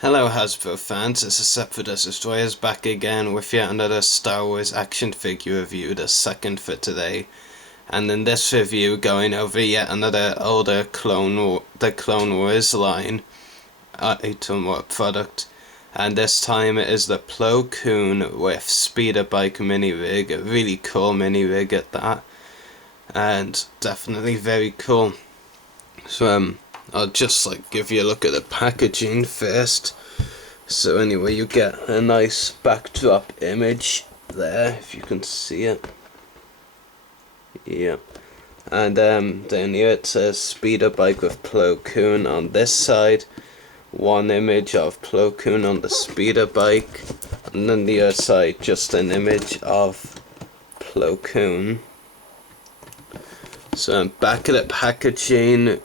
Hello Hasbro fans, it's Separate Destroyers back again with yet another Star Wars action figure review, the second for today. And in this review, going over yet another older the Clone Wars line item or product. And this time it is the Plo Koon with speeder bike mini rig, a really cool mini rig at that. And definitely very cool. So I'll just give you a look at the packaging first. So anyway, you get a nice backdrop image there, if you can see it. Yeah. And down here it says speeder bike with Plo Koon on this side. One image of Plo Koon on the speeder bike. And then the other side, just an image of Plo Koon. So back of the packaging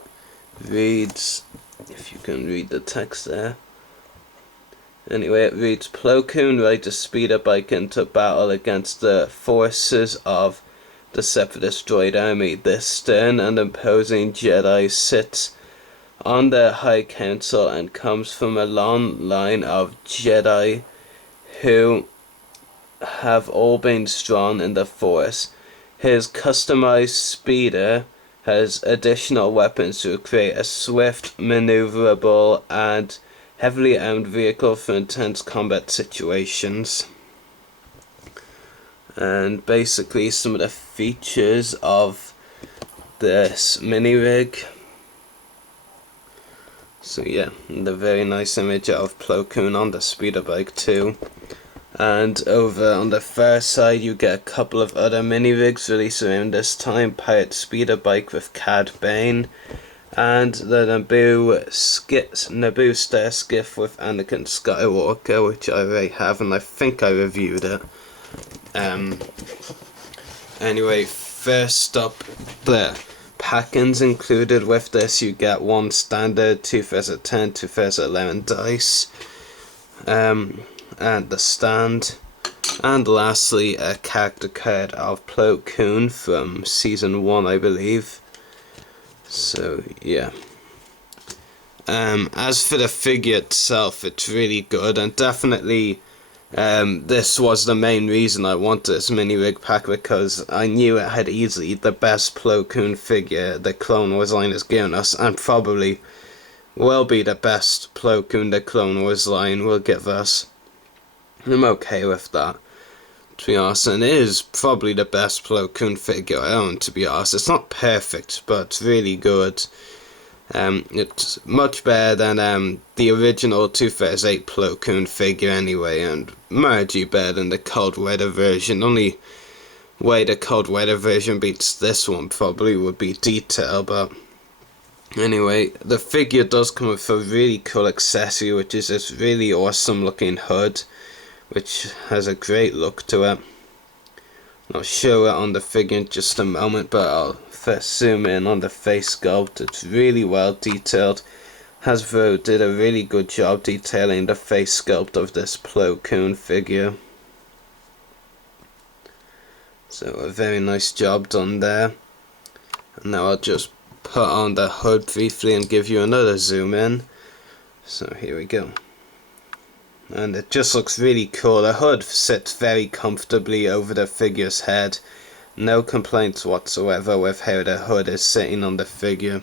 reads, if you can read the text there. Anyway, it reads, Plo Koon rides a speeder bike into battle against the forces of the Separatist droid army. This stern and imposing Jedi sits on the High Council and comes from a long line of Jedi who have all been strong in the Force. His customized speeder has additional weapons to create a swift, maneuverable, and heavily armed vehicle for intense combat situations. And basically some of the features of this mini rig. So yeah, the very nice image of Plo Koon on the speeder bike too. And over on the far side you get a couple of other mini rigs released around this time. Pirate speeder bike with Cad Bane, and the Naboo Star Skiff with Anakin Skywalker, which I already have, and I think I reviewed it. Anyway, first up, the packings included with this. You get one standard 2010, 2011 dice, and the stand, and lastly a character card of Plo Koon from season 1, I believe. So yeah. As for the figure itself, it's really good, and definitely this was the main reason I wanted this mini rig pack, because I knew it had easily the best Plo Koon figure the Clone Wars line has given us, and probably will be the best Plo Koon the Clone Wars line will give us. I'm okay with that, to be honest, and it is probably the best Plo Koon figure I own, to be honest. It's not perfect, but it's really good. It's much better than the original 2008 Plo Koon figure anyway, and marginally better than the cold weather version. Only way the cold weather version beats this one probably would be detail, but anyway, the figure does come with a really cool accessory, which is this really awesome looking hood, which has a great look to it. I'll show it on the figure in just a moment, but I'll first zoom in on the face sculpt. It's really well detailed. Hasbro did a really good job detailing the face sculpt of this Plo Koon figure. So a very nice job done there. And now I'll just put on the hood briefly and give you another zoom in. So here we go. And it just looks really cool. The hood sits very comfortably over the figure's head. No complaints whatsoever with how the hood is sitting on the figure.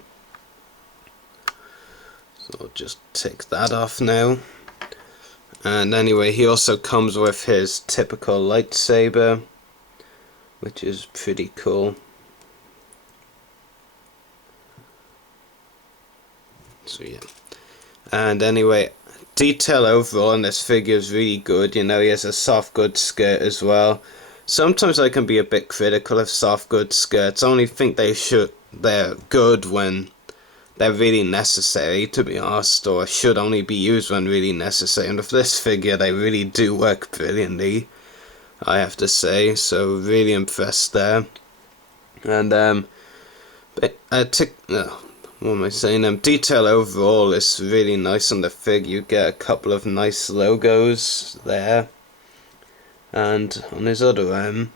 So I'll just take that off now. And anyway, he also comes with his typical lightsaber, which is pretty cool. So yeah. And anyway, detail overall in this figure is really good. You know, he has a soft goods skirt as well. Sometimes I can be a bit critical of soft goods skirts. I only think they're good when they're really necessary, to be honest, or should only be used when really necessary. And with this figure, they really do work brilliantly, I have to say. So really impressed there. And what am I saying? Detail overall is really nice on the fig. You get a couple of nice logos there, and on his other arm.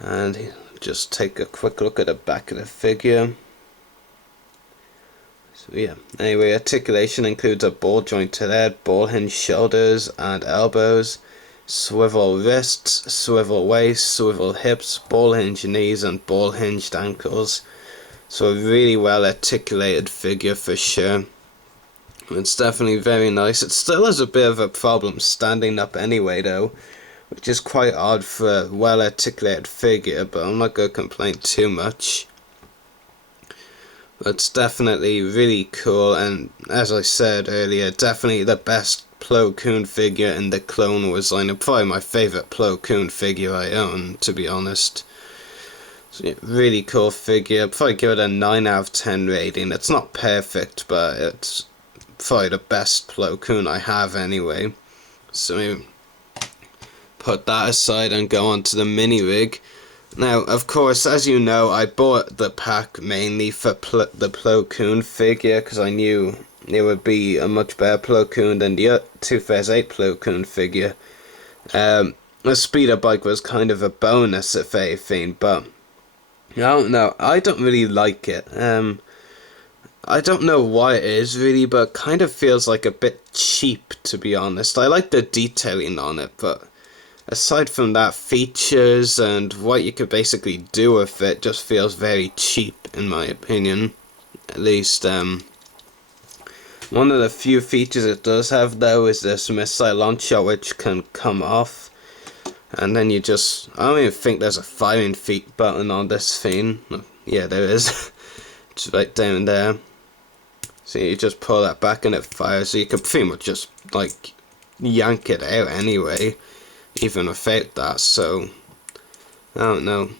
And just take a quick look at the back of the figure. So Yeah, anyway, articulation includes a ball jointed head, ball hinge shoulders and elbows, swivel wrists, swivel waist, swivel hips, ball hinge knees and ball hinged ankles. So a really well articulated figure for sure. It's definitely very nice. It still has a bit of a problem standing up anyway though, which is quite odd for a well articulated figure, but I'm not going to complain too much. It's definitely really cool, and as I said earlier, definitely the best Plo Koon figure in the Clone Wars lineup. Probably my favourite Plo Koon figure I own, to be honest. So, yeah, really cool figure. I'd probably give it a 9 out of 10 rating. It's not perfect, but it's probably the best Plo Koon I have anyway. So put that aside and go on to the mini rig. Now, of course, as you know, I bought the pack mainly for the Plo Koon figure because I knew it would be a much better Plo Koon than the 2008 Plo Koon figure. The speeder bike was kind of a bonus if anything, but I don't know. I don't really like it. I don't know why it is really, but it kind of feels like a bit cheap, to be honest. I like the detailing on it, but aside from that, features and what you could basically do with it just feels very cheap, in my opinion. At least, one of the few features it does have, though, is this missile launcher, which can come off. And then you just, I don't even think there's a firing feet button on this thing. Yeah, there is. It's right down there. So you just pull that back and it fires. So you can pretty much just, like, yank it out anyway, even without that. So, I don't know.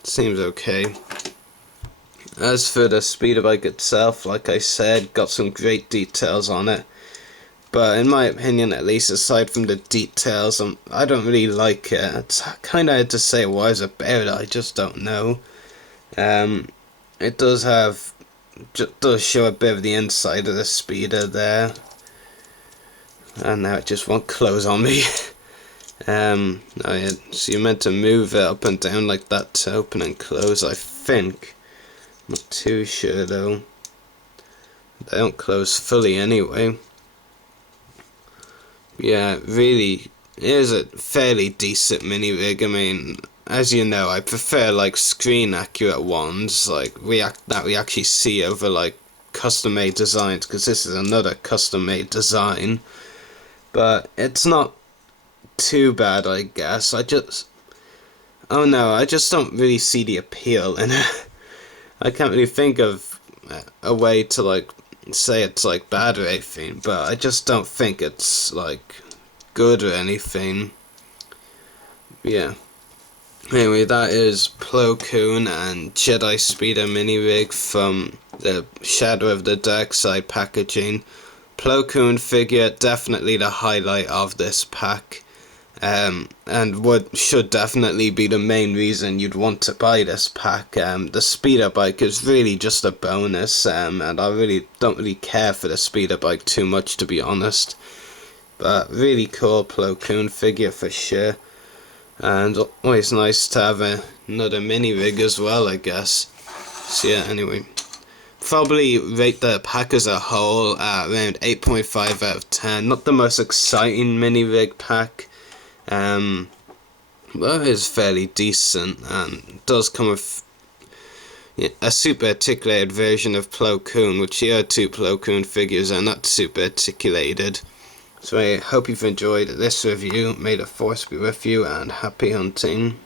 It seems okay. As for the speeder bike itself, like I said, got some great details on it. But in my opinion, at least, aside from the details, I don't really like it. It's kind of hard to say what is about it, I just don't know. It does show a bit of the inside of the speeder there. And now it just won't close on me. Oh yeah, so you're meant to move it up and down like that to open and close, I think. Not too sure though. They don't close fully anyway. Yeah, really, it is a fairly decent mini rig. I mean, as you know, I prefer like screen accurate ones, like that we actually see over like custom made designs, because this is another custom made design. But it's not too bad, I guess. I just don't really see the appeal in it. I can't really think of a way to like say it's like bad or anything, but I just don't think it's like good or anything. Yeah. Anyway, that is Plo Koon and Jedi Speeder mini rig from the Shadow of the Dark Side packaging. Plo Koon figure, definitely the highlight of this pack. And should definitely be the main reason you'd want to buy this pack. The speeder bike is really just a bonus, and I really don't really care for the speeder bike too much, to be honest. But really cool Plo Koon figure for sure, and always nice to have another mini rig as well, I guess. So yeah, anyway, probably rate the pack as a whole at around 8.5 out of 10. Not the most exciting mini rig pack. But it is fairly decent, and does come with a super articulated version of Plo Koon, which the other two Plo Koon figures are not super articulated. So I hope you've enjoyed this review. May the force be with you, and happy hunting.